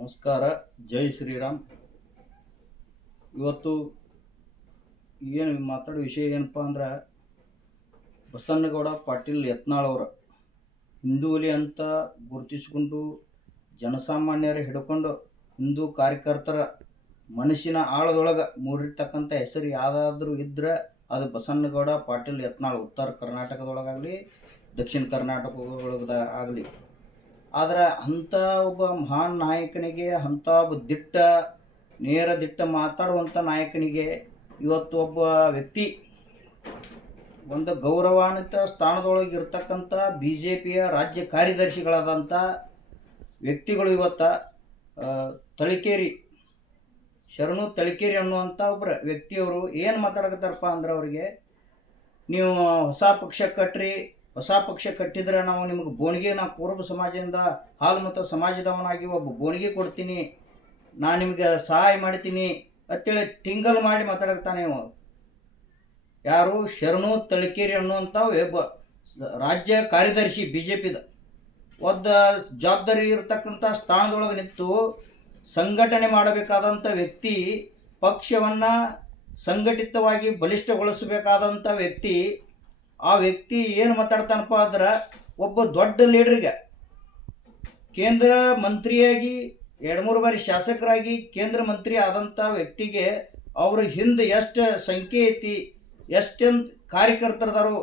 ನಮಸ್ಕಾರ. ಜೈ ಶ್ರೀರಾಮ್. ಇವತ್ತು ಏನು ಮಾತಾಡೋ ವಿಷಯ ಏನಪ್ಪ ಅಂದ್ರೆ, ಬಸನಗೌಡ ಪಾಟೀಲ್ ಯತ್ನಾಳ್ ಅವರ ಹಿಂದೂಲಿ ಅಂತ ಗುರುತಿಸಿಕೊಂಡು ಜನಸಾಮಾನ್ಯರ ಹಿಡ್ಕೊಂಡು ಹಿಂದೂ ಕಾರ್ಯಕರ್ತರ ಮನಸ್ಸಿನ ಆಳದೊಳಗೆ ಮೂಡಿರ್ತಕ್ಕಂಥ ಹೆಸರು ಯಾವುದಾದ್ರೂ ಇದ್ದರೆ ಅದು ಬಸನಗೌಡ ಪಾಟೀಲ್ ಯತ್ನಾಳ್. ಉತ್ತರ ಕರ್ನಾಟಕದೊಳಗಾಗಲಿ ದಕ್ಷಿಣ ಕರ್ನಾಟಕದೊಳಗಾಗಲಿ. ಆದರೆ ಅಂಥ ಒಬ್ಬ ಮಹಾನ್ ನಾಯಕನಿಗೆ, ಅಂಥ ಒಬ್ಬ ನೇರ ದಿಟ್ಟ ಮಾತಾಡುವಂಥ ನಾಯಕನಿಗೆ ಇವತ್ತು ಒಬ್ಬ ವ್ಯಕ್ತಿ ಒಂದು ಗೌರವಾನ್ವಿತ ಸ್ಥಾನದೊಳಗೆ ಇರ್ತಕ್ಕಂಥ ಬಿ ಜೆ ಪಿಯ ರಾಜ್ಯ ಕಾರ್ಯದರ್ಶಿಗಳಾದಂಥ ವ್ಯಕ್ತಿಗಳು ಇವತ್ತು ಶರಣು ತಳಿಕೇರಿ ಅನ್ನುವಂಥ ಒಬ್ಬರು ವ್ಯಕ್ತಿಯವರು ಏನು ಮಾತಾಡಕತ್ತಾರಪ್ಪ ಅಂದ್ರೆ, ಅವರಿಗೆ ನೀವು ಹೊಸ ಪಕ್ಷ ಕಟ್ಟಿದ್ರೆ ನಾವು ನಿಮಗೆ ಬೋಣಿಗೆ, ನಾವು ಕುರುಬ ಸಮಾಜದಿಂದ ಹಾಲು ಮತ್ತು ಸಮಾಜದವನಾಗಿ ಒಬ್ಬ ಬೋಣಿಗೆ ಕೊಡ್ತೀನಿ, ನಾನು ನಿಮಗೆ ಸಹಾಯ ಮಾಡ್ತೀನಿ ಅಂತೇಳಿ ಟಿಂಗಲ್ ಮಾಡಿ ಮಾತಾಡಕ್ತಾನೆ. ಯಾರು? ಶರಣು ತಳಿಕೇರಿ ಅನ್ನುವಂಥ ಒಬ್ಬ ರಾಜ್ಯ ಕಾರ್ಯದರ್ಶಿ ಬಿ ಜೆ ಪಿದ ಒದ್ದ ಜವಾಬ್ದಾರಿ ಇರತಕ್ಕಂಥ ಸ್ಥಾನದೊಳಗೆ ನಿಂತು ಸಂಘಟನೆ ಮಾಡಬೇಕಾದಂಥ ವ್ಯಕ್ತಿ, ಪಕ್ಷವನ್ನು ಸಂಘಟಿತವಾಗಿ ಬಲಿಷ್ಠಗೊಳಿಸಬೇಕಾದಂಥ ವ್ಯಕ್ತಿ. ಆ ವ್ಯಕ್ತಿ ಏನು ಮಾತಾಡ್ತಾನಪ್ಪ ಅಂದ್ರೆ, ಒಬ್ಬ ದೊಡ್ಡ ಲೀಡ್ರಿಗೆ, ಕೇಂದ್ರ ಮಂತ್ರಿಯಾಗಿ 2-3 ಬಾರಿ ಶಾಸಕರಾಗಿ ಕೇಂದ್ರ ಮಂತ್ರಿ ಆದಂಥ ವ್ಯಕ್ತಿಗೆ ಅವ್ರ ಹಿಂದೆ ಎಷ್ಟು ಸಂಖ್ಯೆ ಐತಿ, ಎಷ್ಟೆಂದು ಕಾರ್ಯಕರ್ತರದಾರು,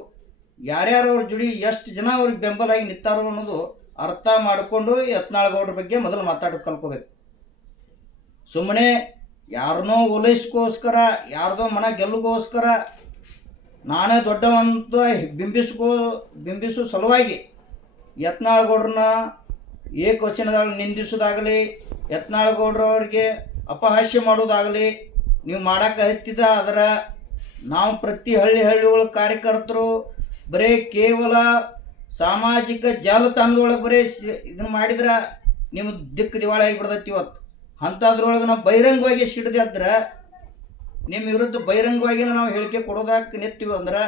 ಯಾರ್ಯಾರು ಅವ್ರ ಜೋಡಿ ಎಷ್ಟು ಜನ ಅವ್ರಿಗೆ ಬೆಂಬಲಾಗಿ ನಿಂತಾರೋ ಅನ್ನೋದು ಅರ್ಥ ಮಾಡಿಕೊಂಡು ಯತ್ನಾಳಗೌಡ್ರ ಬಗ್ಗೆ ಮೊದಲು ಮಾತಾಡೋದು ಕಲ್ಕೋಬೇಕು. ಸುಮ್ಮನೆ ಯಾರನ್ನೋ ಓಲೈಸ್ಕೋಸ್ಕರ, ಯಾರ್ದೋ ಮನ ಗೆಲ್ಲುಗೋಸ್ಕರ, ನಾನೇ ದೊಡ್ಡವಂತ ಬಿಂಬಿಸೋ ಸಲುವಾಗಿ ಯತ್ನಾಳಗೌಡ್ರನ್ನ ಏಕವಚನದಾಗ ನಿಂದಿಸೋದಾಗಲಿ, ಯತ್ನಾಳಗೌಡ್ರವ್ರಿಗೆ ಅಪಹಾಸ್ಯ ಮಾಡೋದಾಗಲಿ ನೀವು ಮಾಡೋಕ್ಕೆ ಹತ್ತಿದ. ಅದರ ನಾವು ಪ್ರತಿ ಹಳ್ಳಿಗಳ ಕಾರ್ಯಕರ್ತರು ಬರೀ ಕೇವಲ ಸಾಮಾಜಿಕ ಜಾಲತಾಣದೊಳಗೆ ಬರೀ ಇದನ್ನು ಮಾಡಿದ್ರೆ ನಿಮ್ಮದು ದಿಕ್ಕು ದಿವಾಳಿ ಆಗಿಬಿಡ್ತೈತಿ. ಇವತ್ತು ಅಂಥದ್ರೊಳಗೆ ನಾವು ಬಹಿರಂಗವಾಗಿ ಸಿಡಿದ್ರೆ, ನಿಮ್ಮ ವಿರುದ್ಧ ಬಹಿರಂಗವಾಗಿ ನಾವು ಹೇಳಿಕೆ ಕೊಡೋದಕ್ಕೆ ನಿಂತೀವಿ ಅಂದ್ರೆ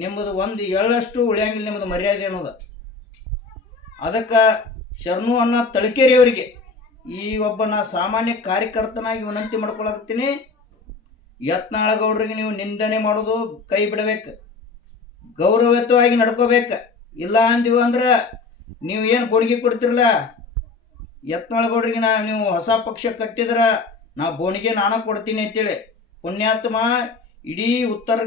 ನಿಮ್ಮದು ಒಂದು ಎಳ್ಳಷ್ಟು ಉಳಿಯಂಗಿಲ್ಲ, ನಿಮ್ಮದು ಮರ್ಯಾದೆ ಅನ್ನೋದು. ಅದಕ್ಕೆ ಶರಣು ಅನ್ನೋ ತಳಿಕೇರಿಯವರಿಗೆ ಈ ಒಬ್ಬನ ಸಾಮಾನ್ಯ ಕಾರ್ಯಕರ್ತನಾಗಿ ವಿನಂತಿ ಮಾಡ್ಕೊಳಕತ್ತೀನಿ. ಯತ್ನಾಳಗೌಡ್ರಿಗೆ ನೀವು ನಿಂದನೆ ಮಾಡೋದು ಕೈ ಬಿಡಬೇಕು, ಗೌರವಯುತವಾಗಿ ನಡ್ಕೋಬೇಕು. ಇಲ್ಲ ಅಂದೀವಿ ಅಂದ್ರೆ ನೀವು ಏನು ಬೋಣಿಗೆ ಕೊಡ್ತಿರಲ್ಲ, ಯತ್ನಾಳಗೌಡ್ರಿಗೆ ನೀವು ಹೊಸ ಪಕ್ಷ ಕಟ್ಟಿದ್ರೆ ನಾ ಬೋಣಿಗೆ ನಾನು ಕೊಡ್ತೀನಿ ಅಂತೇಳಿ ಪುಣ್ಯಾತ್ಮ ಇಡೀ ಉತ್ತರ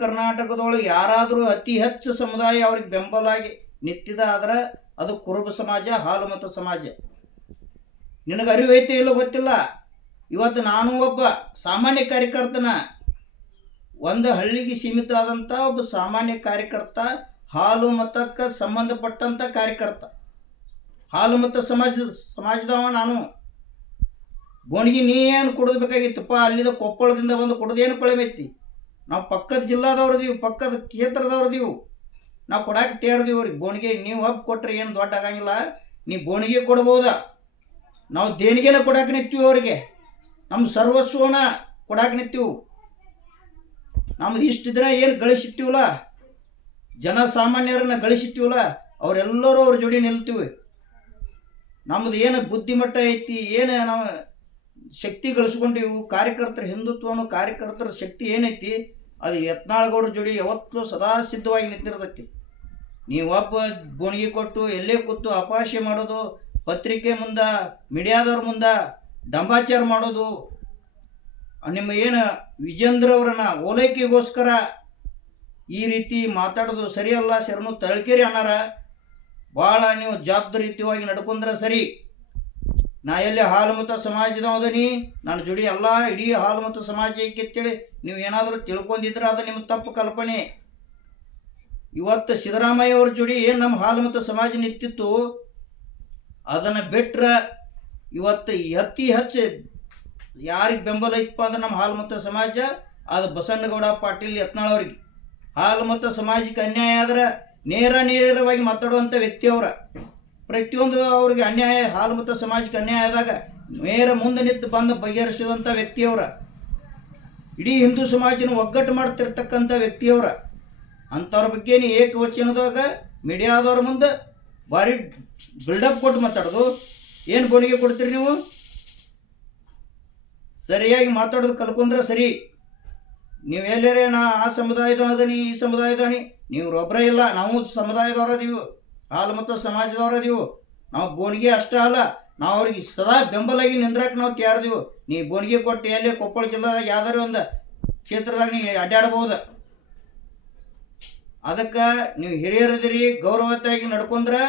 ಕರ್ನಾಟಕದೊಳಗೆ ಯಾರಾದರೂ ಅತಿ ಹೆಚ್ಚು ಸಮುದಾಯ ಅವ್ರಿಗೆ ಬೆಂಬಲಾಗಿ ನಿಂತಿದ ಆದ್ರೆ ಅದು ಕುರುಬ ಸಮಾಜ, ಹಾಲು ಮತ್ತು ಸಮಾಜ. ನಿನಗೆ ಅರಿವೈತೆ ಇಲ್ಲೋ ಗೊತ್ತಿಲ್ಲ. ಇವತ್ತು ನಾನು ಒಬ್ಬ ಸಾಮಾನ್ಯ ಕಾರ್ಯಕರ್ತನ, ಒಂದು ಹಳ್ಳಿಗೆ ಸೀಮಿತ ಆದಂಥ ಒಬ್ಬ ಸಾಮಾನ್ಯ ಕಾರ್ಯಕರ್ತ, ಹಾಲು ಮತಕ್ಕೆ ಸಂಬಂಧಪಟ್ಟಂಥ ಕಾರ್ಯಕರ್ತ, ಹಾಲು ಮತ್ತು ಸಮಾಜದವ ನಾನು. ಬೋಣಿಗೆ ನೀ ಏನು ಕೊಡಬೇಕಾಗಿತ್ತಪ್ಪ? ಅಲ್ಲಿದ ಕೊಪ್ಪಳದಿಂದ ಬಂದು ಕೊಡೋದೇನು ಕೊಳೆಮೆತ್ತಿ? ನಾವು ಪಕ್ಕದ ಜಿಲ್ಲಾದವ್ರದೀವು, ಪಕ್ಕದ ಕ್ಷೇತ್ರದವ್ರದೀವು, ನಾವು ಕೊಡಾಕೆ ತೇರ್ದೀವಿ ಅವ್ರಿಗೆ ಬೋಣಿಗೆ. ನೀವು ಹಬ್ಬ ಕೊಟ್ಟರೆ ಏನು ದೊಡ್ಡ ಆಗಂಗಿಲ್ಲ, ನೀವು ಬೋಣಿಗೆ ಕೊಡ್ಬೋದ. ನಾವು ದೇಣಿಗೆನ ಕೊಡಾಕೆ ನಿಂತೀವಿ ಅವರಿಗೆ, ನಮ್ಮ ಸರ್ವಸ್ವನ ಕೊಡಾಕೆ ನಿಂತೀವಿ. ನಮ್ದು ಇಷ್ಟು ದಿನ ಏನು ಗಳಿಸಿಟ್ಟಿವಲ್ಲ, ಜನಸಾಮಾನ್ಯರನ್ನು ಗಳಿಸಿಟ್ಟಿವಲ್ಲ, ಅವರೆಲ್ಲರೂ ಅವ್ರ ಜೋಡಿ ನಿಲ್ತೀವಿ. ನಮ್ಮದು ಏನು ಬುದ್ಧಿಮಟ್ಟ ಐತಿ, ಏನು ನಾವು ಶಕ್ತಿ ಗಳಿಸ್ಕೊಂಡಿವು, ಕಾರ್ಯಕರ್ತರ ಹಿಂದುತ್ವನು, ಕಾರ್ಯಕರ್ತರ ಶಕ್ತಿ ಏನೈತಿ, ಅದು ಯತ್ನಾಳಗೌಡ್ರ ಜೋಡಿ ಯಾವತ್ತೂ ಸದಾ ಸಿದ್ಧವಾಗಿ ನಿಂತಿರ್ತೈತಿ. ನೀವು ಒಬ್ಬ ಬೋಣಿಗೆ ಕೊಟ್ಟು ಎಲ್ಲೇ ಕೂತು ಅಪಹಾಸ್ಯ ಮಾಡೋದು, ಪತ್ರಿಕೆ ಮುಂದೆ, ಮೀಡಿಯಾದವ್ರ ಮುಂದೆ ಡಂಬಾಚಾರ ಮಾಡೋದು, ನಿಮ್ಮ ಏನು ವಿಜೇಂದ್ರವ್ರನ್ನ ಓಲೈಕೆಗೋಸ್ಕರ ಈ ರೀತಿ ಮಾತಾಡೋದು ಸರಿಯಲ್ಲ. ಶರಣು ತಳಿಕೇರಿ ಅನ್ನಾರ, ಭಾಳ ನೀವು ಜವಾಬ್ದಾರಿಯುತವಾಗಿ ನಡ್ಕೊಂಡ್ರೆ ಸರಿ. ನಾ ಎಲ್ಲಿ ಹಾಲು ಮತ್ತು ಸಮಾಜದವದನಿ, ನನ್ನ ಜೋಡಿ ಎಲ್ಲ ಇಡೀ ಹಾಲು ಮತ್ತು ಸಮಾಜ ಅಂತೇಳಿ ನೀವು ಏನಾದರೂ ತಿಳ್ಕೊಂಡಿದ್ರೆ ಅದು ನಿಮ್ಮ ತಪ್ಪು ಕಲ್ಪನೆ. ಇವತ್ತು ಸಿದ್ದರಾಮಯ್ಯ ಅವ್ರ ಜೋಡಿ ಏನು ನಮ್ಮ ಹಾಲು ಮತ್ತು ಸಮಾಜ ನಿಂತಿತ್ತು, ಅದನ್ನು ಬಿಟ್ಟರೆ ಇವತ್ತು ಅತಿ ಹೆಚ್ಚು ಯಾರಿಗೆ ಬೆಂಬಲ ಇತ್ತಪ್ಪ ಅಂದ್ರೆ ನಮ್ಮ ಹಾಲು ಮತ್ತು ಸಮಾಜ, ಅದು ಬಸನಗೌಡ ಪಾಟೀಲ್ ಯತ್ನಾಳ್ ಅವ್ರಿಗೆ. ಹಾಲು ಮತ್ತು ಸಮಾಜಕ್ಕೆ ಅನ್ಯಾಯ ಆದ್ರೆ ನೇರವಾಗಿ ಮಾತಾಡುವಂಥ ವ್ಯಕ್ತಿಯವರ, ಪ್ರತಿಯೊಂದು ಅವ್ರಿಗೆ ಅನ್ಯಾಯ, ಹಾಲು ಮತ್ತು ಸಮಾಜಕ್ಕೆ ಅನ್ಯಾಯ ಆದಾಗ ಮುಂದೆ ನಿಂತು ಬಂದು ಬಗೆಹರಿಸಿದಂಥ ವ್ಯಕ್ತಿಯವರ, ಇಡೀ ಹಿಂದೂ ಸಮಾಜನ ಒಗ್ಗಟ್ಟು ಮಾಡ್ತಿರ್ತಕ್ಕಂಥ ವ್ಯಕ್ತಿಯವರ. ಅಂಥವ್ರ ಬಗ್ಗೆ ಏಕವಚನದಾಗ ಮೀಡಿಯಾದವ್ರ ಮುಂದೆ ಭಾರಿ ಬಿಲ್ಡಪ್ ಕೊಟ್ಟು ಮಾತಾಡೋದು. ಏನು ಬೋಣಿಗೆ ಕೊಡ್ತೀರಿ ನೀವು? ಸರಿಯಾಗಿ ಮಾತಾಡೋದು ಕಲ್ಕೊಂಡ್ರೆ ಸರಿ. ನೀವು ಎಲ್ಲರೇ ನಾ ಆ ಸಮುದಾಯದ ಅದೀನಿ ಈ ಸಮುದಾಯದ ನೀವು ಒಬ್ಬರೇ ಇಲ್ಲ, ನಾವು ಸಮುದಾಯದವರದೀವು, ಹಾಲು ಮತ್ತು ಸಮಾಜದವರದೀವು. ನಾವು ಬೋಣಿಗೆ ಅಷ್ಟೇ ಅಲ್ಲ, ನಾವು ಅವ್ರಿಗೆ ಸದಾ ಬೆಂಬಲಾಗಿ ನಿಂದ್ರಕ್ಕೆ ನಾವು ತಯಾರಿದೀವು. ನೀ ಬೋಣಿಗೆ ಕೊಟ್ಟು ಎಲ್ಲಿ ಕೊಪ್ಪಳ ಜಿಲ್ಲಾದಾಗ ಯಾವ್ದಾರು ಒಂದು ಕ್ಷೇತ್ರದಾಗ ನೀ ಅಡ್ಡಾಡ್ಬೋದು. ಅದಕ್ಕೆ ನೀವು ಹಿರಿಯರದಿರಿ, ಗೌರವತ್ತಾಗಿ ನಡ್ಕೊಂಡ್ರೆ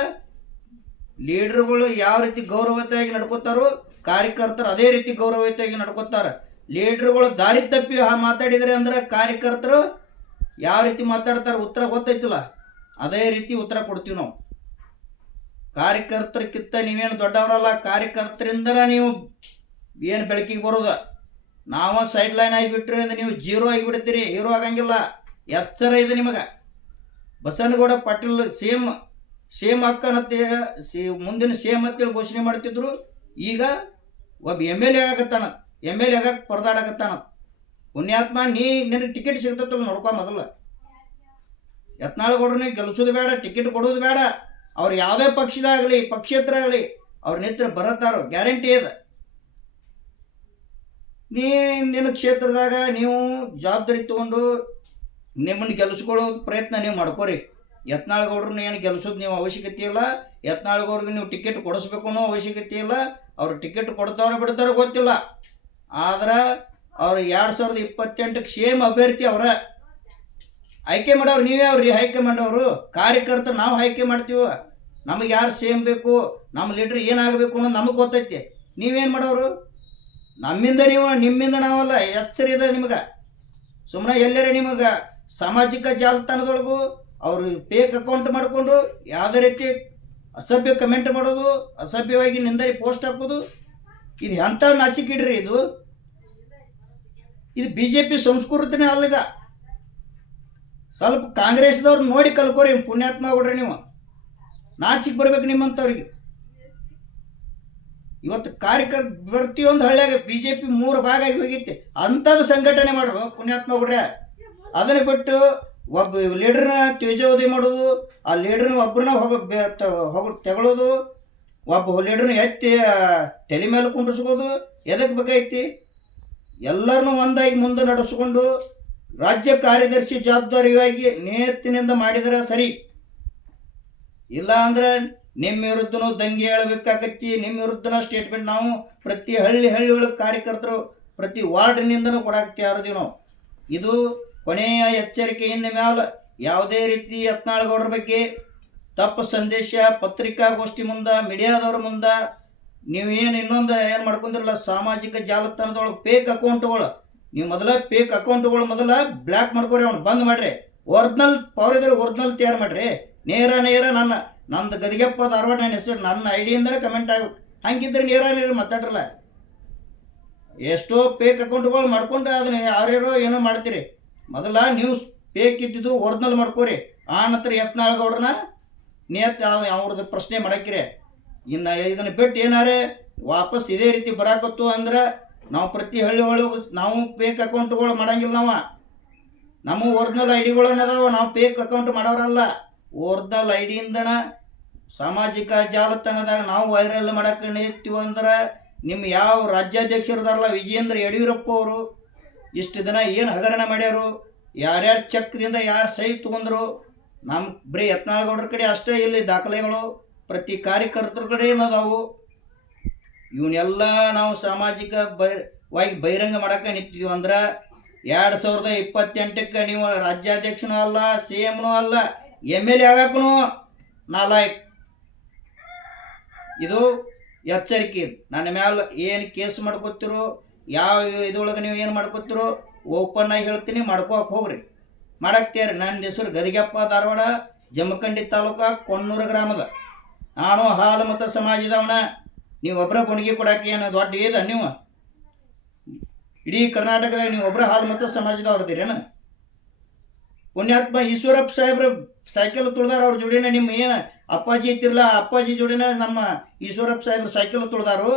ಲೀಡ್ರುಗಳು ಯಾವ ರೀತಿ ಗೌರವತ್ತಾಗಿ ನಡ್ಕೋತಾರೋ ಕಾರ್ಯಕರ್ತರು ಅದೇ ರೀತಿ ಗೌರವಯುತವಾಗಿ ನಡ್ಕೋತಾರೆ. ಲೀಡ್ರುಗಳು ದಾರಿ ತಪ್ಪಿ ಮಾತಾಡಿದರೆ ಅಂದ್ರೆ ಕಾರ್ಯಕರ್ತರು ಯಾವ ರೀತಿ ಮಾತಾಡ್ತಾರೆ ಉತ್ತರ ಗೊತ್ತೈತಿಲ್ಲ, ಅದೇ ರೀತಿ ಉತ್ತರ ಕೊಡ್ತೀವಿ ನಾವು. ಕಾರ್ಯಕರ್ತರಿಗಿಂತ ನೀವೇನು ದೊಡ್ಡವರಲ್ಲ, ಕಾರ್ಯಕರ್ತರಿಂದಲೇ ನೀವು ಏನು ಬೆಳಕಿಗೆ ಬರೋದು. ನಾವು ಸೈಡ್ ಲೈನ್ ಆಗಿಬಿಟ್ರಿ ಅಂದ್ರೆ ನೀವು ಜೀರೋ ಆಗಿಬಿಡ್ತೀರಿ, ಹೀರೋ ಆಗಂಗಿಲ್ಲ. ಎಚ್ಚರ ಇದೆ ನಿಮಗೆ. ಬಸನಗೌಡ ಪಾಟೀಲ್ ಸೇಮ್ ಅಕ್ಕನತ್ತೆ ಮುಂದಿನ ಸೇಮ್ ಅಂತೇಳಿ ಘೋಷಣೆ ಮಾಡ್ತಿದ್ರು. ಈಗ ಒಬ್ಬ MLA ಆಗತ್ತಾನ, MLA ಆಗಕ್ಕೆ ಪರದಾಡಕತ್ತಾನ. ಪುಣ್ಯಾತ್ಮ, ನಿನಗೆ ಟಿಕೆಟ್ ಸಿಗ್ತತ್ತಲ್ಲ ನೋಡ್ಕೊ ಮೊದಲು. ಯತ್ನಾಳಗೌಡ್ರನ್ನ ಗೆಲ್ಲಿಸೋದು ಬೇಡ, ಟಿಕೆಟ್ ಕೊಡೋದು ಬೇಡ. ಅವ್ರು ಯಾವುದೇ ಪಕ್ಷದಾಗಲಿ ಪಕ್ಷೇತರ ಆಗಲಿ ಅವ್ರ ನಿತ್ರ ಬರತ್ತಾರೋ ಗ್ಯಾರಂಟಿ ಇದೆ. ನಿನ್ನ ಕ್ಷೇತ್ರದಾಗ ನೀವು ಜವಾಬ್ದಾರಿ ತೊಗೊಂಡು ನಿಮ್ಮನ್ನು ಗೆಲ್ಲಿಸ್ಕೊಳ್ಳೋದು ಪ್ರಯತ್ನ ನೀವು ಮಾಡ್ಕೋರಿ. ಯತ್ನಾಳಗೌಡ್ರನ್ನ ಏನು ಗೆಲ್ಲಿಸೋದು ನೀವು ಅವಶ್ಯಕತೆ ಇಲ್ಲ. ಯತ್ನಾಳಗೌಡ್ರಿಗೆ ನೀವು ಟಿಕೆಟ್ ಕೊಡಿಸ್ಬೇಕು ಅನ್ನೋ ಅವಶ್ಯಕತೆ ಇಲ್ಲ. ಅವ್ರು ಟಿಕೆಟ್ ಕೊಡ್ತಾರೋ ಬಿಡ್ತಾರೋ ಗೊತ್ತಿಲ್ಲ. ಆದ್ರೆ ಅವ್ರು 2028ಕ್ಕೆ ಸೇಮ್ ಅಭ್ಯರ್ಥಿ ಅವರ ಆಯ್ಕೆ ಮಾಡೋರು ನೀವೇ ಅವ್ರಿ ಹೈಕಮಾಂಡ್ ಅವರು. ಕಾರ್ಯಕರ್ತರು ನಾವು ಆಯ್ಕೆ ಮಾಡ್ತೀವಿ. ನಮಗೆ ಯಾರು ಸೇಮ್ ಬೇಕು, ನಮ್ಮ ಲೀಡ್ರ್ ಏನಾಗಬೇಕು ಅನ್ನೋದು ನಮಗೆ ಗೊತ್ತೈತಿ. ನೀವೇನು ಮಾಡೋರು? ನಿಮ್ಮಿಂದ ನಾವಲ್ಲ. ಎಚ್ಚರ ಇದೆ ನಿಮಗೆ. ಸುಮ್ಮನೆ ಎಲ್ಲರೇ ನಿಮಗೆ ಸಾಮಾಜಿಕ ಜಾಲತಾಣದೊಳಗೂ ಅವರು ಫೇಕ್ ಅಕೌಂಟ್ ಮಾಡಿಕೊಂಡು ಯಾವುದೇ ರೀತಿ ಅಸಭ್ಯ ಕಮೆಂಟ್ ಮಾಡೋದು, ಅಸಭ್ಯವಾಗಿ ನಿಂದರಿ ಪೋಸ್ಟ್ ಹಾಕೋದು, ಇದು ಎಂಥ ನಾಚಿಕಿಡ್ರಿ. ಇದು BJP ಸಂಸ್ಕೃತಿನೇ ಅಲ್ಲಿದ. ಸ್ವಲ್ಪ ಕಾಂಗ್ರೆಸ್ದವ್ರು ನೋಡಿ ಕಲ್ಕೋರಿ. ಪುಣ್ಯಾತ್ಮ ಆಗ್ಬಿಡ್ರಿ ನೀವು. ನಾಚಿಗೆ ಬರ್ಬೇಕು ನಿಮ್ಮಂಥವ್ರಿಗೆ. ಇವತ್ತು ಪ್ರತಿಯೊಂದು ಹಳ್ಳಿಯಾಗ BJP 3 ಭಾಗ ಆಗಿ ಹೋಗಿತ್ತೆ. ಅಂಥದ್ದು ಸಂಘಟನೆ ಮಾಡ್ರು ಪುಣ್ಯಾತ್ಮ ಆಗ್ಬಿಡ್ರೆ. ಅದನ್ನು ಬಿಟ್ಟು ಒಬ್ಬ ಲೀಡ್ರನ್ನ ತೇಜೋವಧಿ ಮಾಡೋದು, ಆ ಲೀಡ್ರನ್ನ ಒಬ್ಬರನ್ನ ತೆಗೊಳ್ಳೋದು, ಒಬ್ಬ ಲೀಡ್ರನ್ನ ಎತ್ತಿ ತಲೆ ಮೇಲೆ ಕುಂಡಿಸ್ಕೋದು ಎದಕ್ಕೆ ಬೇಕಾಯ್ತಿ? ಎಲ್ಲರನ್ನೂ ಒಂದಾಗಿ ಮುಂದೆ ನಡೆಸ್ಕೊಂಡು ರಾಜ್ಯ ಕಾರ್ಯದರ್ಶಿ ಜವಾಬ್ದಾರಿಯಾಗಿ ನೇತಿನಿಂದ ಮಾಡಿದರೆ ಸರಿ. ಇಲ್ಲ ಅಂದ್ರೆ ನಿಮ್ಮ ವಿರುದ್ಧನೂ ದಂಗೆ ಹೇಳಬೇಕಾಗತ್ತಿ. ನಿಮ್ಮ ವಿರುದ್ಧನ ಸ್ಟೇಟ್ಮೆಂಟ್ ನಾವು ಪ್ರತಿ ಹಳ್ಳಿ ಒಳಗೆ ಕಾರ್ಯಕರ್ತರು ಪ್ರತಿ ವಾರ್ಡ್ನಿಂದನೂ ಕೊಡಕ್ಕೆ ತಯಾರಿದೀವಿ ನಾವು. ಇದು ಕೊನೆಯ ಎಚ್ಚರಿಕೆ. ಇನ್ನು ಮ್ಯಾಲೆ ಯಾವುದೇ ರೀತಿ ಯತ್ನಾಳಗೌಡರ ಬಗ್ಗೆ ತಪ್ಪು ಸಂದೇಶ ಪತ್ರಿಕಾಗೋಷ್ಠಿ ಮುಂದೆ, ಮೀಡಿಯಾದವ್ರ ಮುಂದೆ ನೀವೇನು ಇನ್ನೊಂದು ಏನು ಮಾಡ್ಕೊಂಡಿರಲ್ಲ, ಸಾಮಾಜಿಕ ಜಾಲತಾಣದೊಳಗೆ ಫೇಕ್ ಅಕೌಂಟ್ಗಳು, ನೀವು ಮೊದಲ ಫೇಕ್ ಅಕೌಂಟ್ಗಳು ಮೊದಲ ಬ್ಲ್ಯಾಕ್ ಮಾಡ್ಕೊರಿ, ಅವ್ನು ಬಂದ್ ಮಾಡಿರಿ. ಒರಿಜಿನಲ್ ಪವರ್ ಇದ್ರೆ ಒರಿಜಿನಲ್ ತಯಾರು ಮಾಡಿರಿ. ನೇರ ನಂದು ಗದಿಗೆಪ್ಪ ಧಾರವಾಡ ನನ್ನ ಹೆಸರು ನನ್ನ ಐಡಿಯಿಂದಲೇ ಕಮೆಂಟ್ ಆಗ್ಬೇಕು. ಹಂಗಿದ್ರೆ ನೇರ ಮಾತಾಡ್ರಲ್ಲ. ಎಷ್ಟೋ ಫೇಕ್ ಅಕೌಂಟ್ಗಳು ಮಾಡ್ಕೊಂಡು ಅದನ್ನ ಯಾರ್ಯಾರೋ ಏನೋ ಮಾಡ್ತೀರಿ. ಮೊದಲ ನೀವು ಫೇಕ್ ಇದ್ದಿದ್ದು ಒರಿಜಿನಲ್ ಮಾಡ್ಕೋರಿ. ಆ ನಂತರ ಯತ್ನಾಳಗೌಡ್ರನ್ನ ಅವ್ರದ್ದು ಪ್ರಶ್ನೆ ಮಾಡಕ್ಕಿರಿ. ಇನ್ನು ಇದನ್ನು ಬಿಟ್ಟು ಏನಾರೇ ವಾಪಸ್ ಇದೇ ರೀತಿ ಬರಾಕತ್ತು ಅಂದ್ರೆ ನಾವು ಪ್ರತಿ ಹಳ್ಳಿ ಒಳಗೆ ನಾವು ಫೇಕ್ ಅಕೌಂಟ್ಗಳು ಮಾಡಂಗಿಲ್ಲ. ನಮ್ಮ ಒರಿಜಿನಲ್ ಐಡಿಗಳನ್ನದಾವ. ನಾವು ಫೇಕ್ ಅಕೌಂಟ್ ಮಾಡೋರಲ್ಲ. ಒರಿಜಿನಲ್ ಐಡಿಯಿಂದನ ಸಾಮಾಜಿಕ ಜಾಲತಾಣದಾಗ ನಾವು ವೈರಲ್ ಮಾಡಕ್ಕೆ ನಿಂತೀವಿ ಅಂದ್ರೆ ನಿಮ್ಮ ಯಾವ ರಾಜ್ಯಾಧ್ಯಕ್ಷರದಾರಲ್ಲ ವಿಜಯೇಂದ್ರ ಯಡಿಯೂರಪ್ಪ ಅವರು ಇಷ್ಟು ದಿನ ಏನು ಹಗರಣ ಮಾಡ್ಯಾರು, ಯಾರ್ಯಾರು ಚೆಕ್ದಿಂದ ಯಾರು ಸಹಿ ತೊಗೊಂಡ್ರು, ನಮ್ಮ ಬರೀ ಯತ್ನಾಳಗೌಡ್ರ ಕಡೆ ಅಷ್ಟೇ ಇಲ್ಲಿ ದಾಖಲೆಗಳು, ಪ್ರತಿ ಕಾರ್ಯಕರ್ತರ ಕಡೆ ಏನದಾವು. ಇವನ್ನೆಲ್ಲ ನಾವು ಸಾಮಾಜಿಕ ಬಹಿರಂಗ ಮಾಡಕ್ಕೆ ನಿಂತಿದ್ದೀವಿ ಅಂದ್ರೆ 2028ಕ್ಕೆ ನೀವು ರಾಜ್ಯಾಧ್ಯಕ್ಷನೂ ಅಲ್ಲ, CMನೂ ಅಲ್ಲ, MLA ಆಗಕ್ಕೂ ನಾಲಾಯಕ್. ಇದು ಎಚ್ಚರಿಕೆ. ನನ್ನ ಮ್ಯಾಲೆ ಏನು ಕೇಸ್ ಮಾಡ್ಕೊತಿರೋ, ಯಾವ ಇದರೊಳಗೆ ನೀವು ಏನು ಮಾಡ್ಕೊತಿರೋ ಓಪನ್ ಆಗಿ ಹೇಳ್ತೀನಿ, ಮಾಡ್ಕೋಕೆ ಹೋಗ್ರಿ. ಮಾಡಾಕ್ತೀರಿ. ನನ್ನ ಹೆಸರು ಗದಿಗೆಪ್ಪ, ಧಾರವಾಡ, ಜಮಖಂಡಿ ತಾಲೂಕು, ಕೊಣ್ಣೂರು ಗ್ರಾಮದ. ನಾನು ಹಾಲು ಮತ್ತು ಸಮಾಜದವನ. ನೀವು ಒಬ್ಬರ ಬುಣಿಗೆ ಕೊಡೋಕೆ ಏನು ದೊಡ್ಡ ಇದೆ? ನೀವು ಇಡೀ ಕರ್ನಾಟಕದಾಗ ನೀವು ಒಬ್ಬರ ಹಾಲು ಮತ್ತು ಸಮಾಜದವ್ರದಿರೇನು? ಪುಣ್ಯಾತ್ಮ ಈಶ್ವರಪ್ಪ ಸಾಹೇಬ್ರ ಸೈಕಲ್ ತುಳಿದಾರ. ಅವ್ರ ಜೋಡಿನ ನಿಮ್ಮ ಏನು ಅಪ್ಪಾಜಿ ಇತ್ತಿರಲ್ಲ, ಅಪ್ಪಾಜಿ ಜೋಡಿನ ನಮ್ಮ ಈಶ್ವರಪ್ಪ ಸಾಹೇಬ್ರ ಸೈಕಲ್ ತುಳಿದಾರು.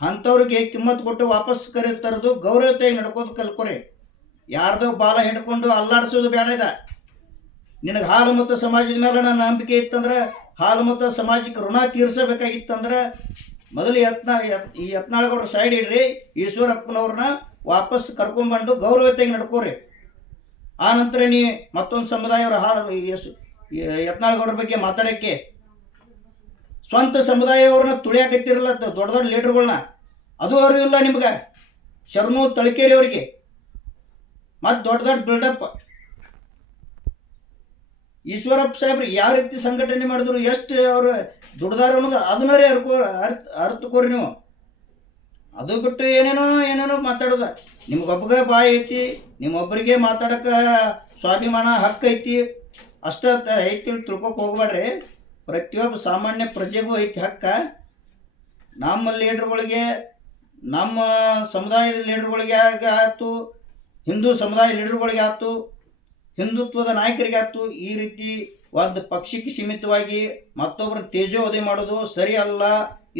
ಅಂಥವ್ರಿಗೆ ಕಿಮ್ಮತ್ತು ಕೊಟ್ಟು ವಾಪಸ್ ಕರೀತರದು, ಗೌರವತೆಯಾಗಿ ನಡ್ಕೋದು ಕಲ್ಕೊರಿ. ಯಾರ್ದೋ ಬಾಲ ಹಿಡ್ಕೊಂಡು ಅಲ್ಲಾಡಿಸೋದು ಬೇಡ. ನಿನಗೆ ಹಾಲು ಮತ್ತು ಸಮಾಜದ ಮೇಲೆ ನನ್ನ ನಂಬಿಕೆ ಇತ್ತಂದ್ರೆ ಹಾಲುಮತ ಸಮಾಜಕ್ಕೆ ಋಣ ತೀರಿಸಬೇಕಾಗಿತ್ತಂದ್ರೆ ಮೊದಲು ಈ ಯತ್ನಾಳಗೌಡ್ರ ಸೈಡ್ ಇಡ್ರಿ, ಈಶ್ವರಪ್ಪನವ್ರನ್ನ ವಾಪಸ್ ಕರ್ಕೊಂಡ್ಬಂದು ಗೌರವತೆಗೆ ನಡ್ಕೋರಿ. ಆ ನಂತರ ನೀ ಮತ್ತೊಂದು ಸಮುದಾಯವ್ರ ಯತ್ನಾಳಗೌಡ್ರ ಬಗ್ಗೆ ಮಾತಾಡೋಕ್ಕೆ ಸ್ವಂತ ಸಮುದಾಯವ್ರನ್ನ ತುಳಿಯಾಕತ್ತಿರಲ್ಲ ದೊಡ್ಡ ದೊಡ್ಡ ಲೀಡರ್ಗಳನ್ನ, ಅದು ಅರಿವು ಇಲ್ಲ ನಿಮ್ಗೆ. ಶರಣು ತಳಕೇರಿ ಅವರಿಗೆ ಮತ್ತು ದೊಡ್ಡ ದೊಡ್ಡ ಬಿಲ್ಡಪ್. ಈಶ್ವರಪ್ಪ ಸಾಹೇಬ್ರಿಗೆ ಯಾವ ರೀತಿ ಸಂಘಟನೆ ಮಾಡಿದ್ರು, ಎಷ್ಟು ಅವರು ದುಡ್ದಾರ ಅನ್ನೋದು ಅದನ್ನರೇ ಅರ್ಥಕೋರಿ ನೀವು. ಅದು ಬಿಟ್ಟು ಏನೇನೋ ಮಾತಾಡೋದ. ನಿಮ್ಗೊಬ್ಬಗೆ ಬಾಯಿ ಐತಿ, ನಿಮ್ಮೊಬ್ಬರಿಗೆ ಮಾತಾಡೋಕೆ ಸ್ವಾಭಿಮಾನ ಹಕ್ಕು ಐತಿ, ಅಷ್ಟ ಐತಿ ತಿಳ್ಕೊಕ್ಕೆ ಹೋಗ್ಬೇಡ್ರಿ. ಪ್ರತಿಯೊಬ್ಬ ಸಾಮಾನ್ಯ ಪ್ರಜೆಗೂ ಐತಿ ಹಕ್ಕ. ನಮ್ಮ ಲೀಡರ್ಗಳಿಗೆ, ನಮ್ಮ ಸಮುದಾಯದ ಲೀಡರ್ಗಳಿಗೆ ಆಯ್ತು, ಹಿಂದೂ ಸಮುದಾಯ ಲೀಡರ್ಗಳಿಗೆ ಆಯ್ತು, ಹಿಂದುತ್ವದ ನಾಯಕರಿಗೆ ಆಯ್ತು, ಈ ರೀತಿ ಒಂದು ಪಕ್ಷಕ್ಕೆ ಸೀಮಿತವಾಗಿ ಮತ್ತೊಬ್ಬರನ್ನ ತೇಜೋವಧೆ ಮಾಡೋದು ಸರಿ ಅಲ್ಲ.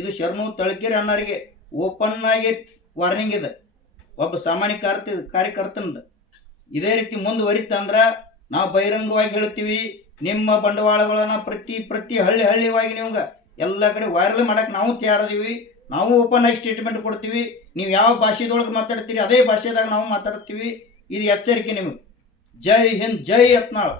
ಇದು ಶರಣು ತಳಕೇರಿ ಅನ್ನೋರಿಗೆ ಓಪನ್ ಆಗಿ ವಾರ್ನಿಂಗ್ ಇದೆ, ಒಬ್ಬ ಸಾಮಾನ್ಯ ಕಾರ್ಯಕರ್ತನದ. ಇದೇ ರೀತಿ ಮುಂದುವರಿತಂದ್ರೆ ನಾವು ಬಹಿರಂಗವಾಗಿ ಹೇಳ್ತೀವಿ, ನಿಮ್ಮ ಬಂಡವಾಳಗಳನ್ನು ಪ್ರತಿ ಹಳ್ಳಿವಾಗಿ ನಿಮ್ಗೆ ಎಲ್ಲ ಕಡೆ ವೈರಲ್ ಮಾಡೋಕ್ಕೆ ನಾವು ತಯಾರದೀವಿ. ನಾವು ಓಪನ್ ಆಗಿ ಸ್ಟೇಟ್ಮೆಂಟ್ ಕೊಡ್ತೀವಿ. ನೀವು ಯಾವ ಭಾಷೆದೊಳಗೆ ಮಾತಾಡ್ತೀರಿ ಅದೇ ಭಾಷೆದಾಗ ನಾವು ಮಾತಾಡ್ತೀವಿ. ಇದು ಎಚ್ಚರಿಕೆ ನಿಮಗೆ. ಜೈ ಹಿಂದ್, ಜೈ ಯತ್ನಾಳ್.